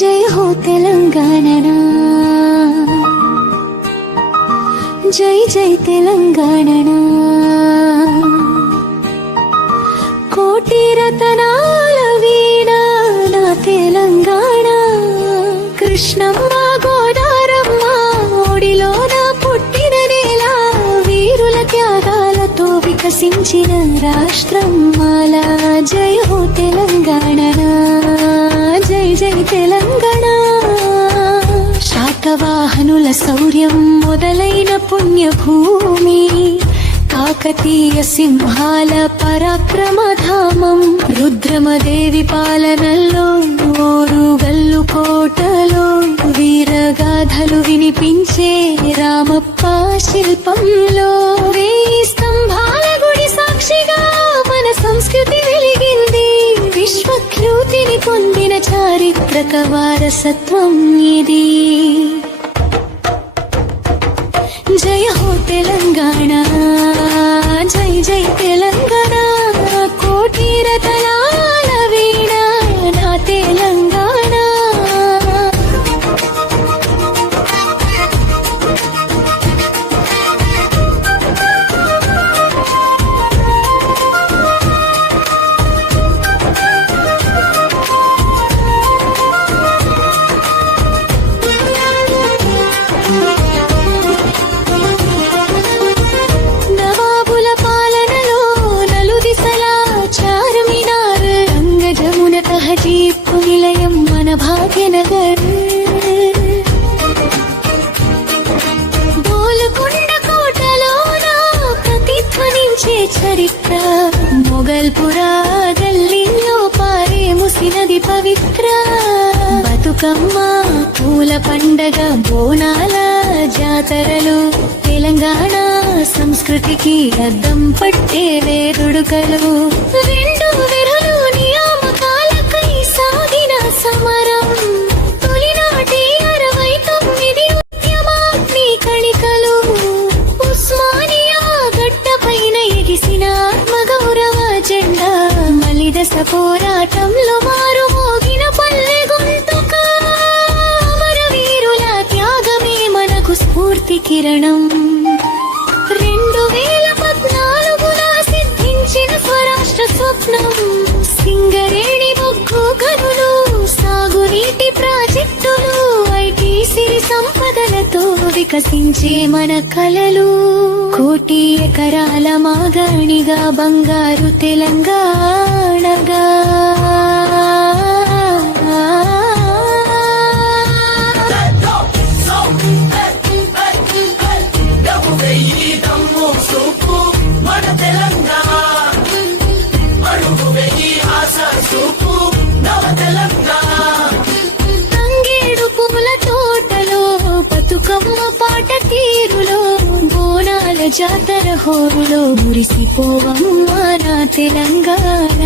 జై హో తెలంగాణ, జై జై తెలంగాణ. కోటి రతనాల వీణ నా తెలంగాణ. కృష్ణమ్మ గోదారమ్మ ఒడిలోన పుట్టిన నేల, వీరుల త్యాగాలతో వికసించిన రాష్ట్రం మాల. జై హో తెలంగాణ, జై జై తెలంగాణ. శాతవాహనుల శౌర్యం మొదలైన పుణ్యభూమి, కాకతీయ సింహాల పరాక్రమధామం. రుద్రమదేవి పాలనలో ఓరుగల్లు కోటలో వీరగాథలు వినిపించే రామప్ప శిల్పంలో. వేయి స్తంభాల గుడి సాక్షిగా మన సంస్కృతి వెలిగింది, విశ్వఖ్యాతిని పొందిన చారిత్రక వారసత్వం ఇది. జయ హో తెలంగాణ, జై జై తెలంగాణ. కోటి రతనాల వీణ నా తెలంగాణ. నిలయం మన భాగ్యనగర్. గోల్కొండ కోటలోన ప్రతిధ్వనించే చరిత్ర, మొగల్పురా గల్లీలో పారే ముసినది పవిత్ర. బతుకమ్మ పూల పండగ, బోనాల జాతరలు తెలంగాణ సంస్కృతికి అద్దం పట్టే వేడుకలు. రెండు విరులు నియామకాలకై సాగిన సమరం, తొలినాటి 69 ఉద్యమాగ్ని కణికలు. ఉస్మానియా గడ్డపైన ఎగిసిన ఆత్మగౌరవ జెండా, మలిదశ పోరాటంలో మారు మోగిన పల్లె గొంతుక. అమరవీరుల త్యాగమే మనకు స్ఫూర్తి కిరణం. 2014 సిద్ధించిన స్వరాష్ట్ర స్వప్నం, సింగరేణి బొగ్గు గనులు, సాగునీటి ప్రాజెక్టులు, ఐటీసీ సంపదలతో వికసించే మన కలలు. కోటి ఎకరాల మాగాణిగా బంగారు తెలంగాణగా. తంగేడు పూల తోటలో, బతుకమ్మ పాట తీరులో, బోనాల జాతర హోరులో మురిసిపోవమ్మ నా తెలంగాణ.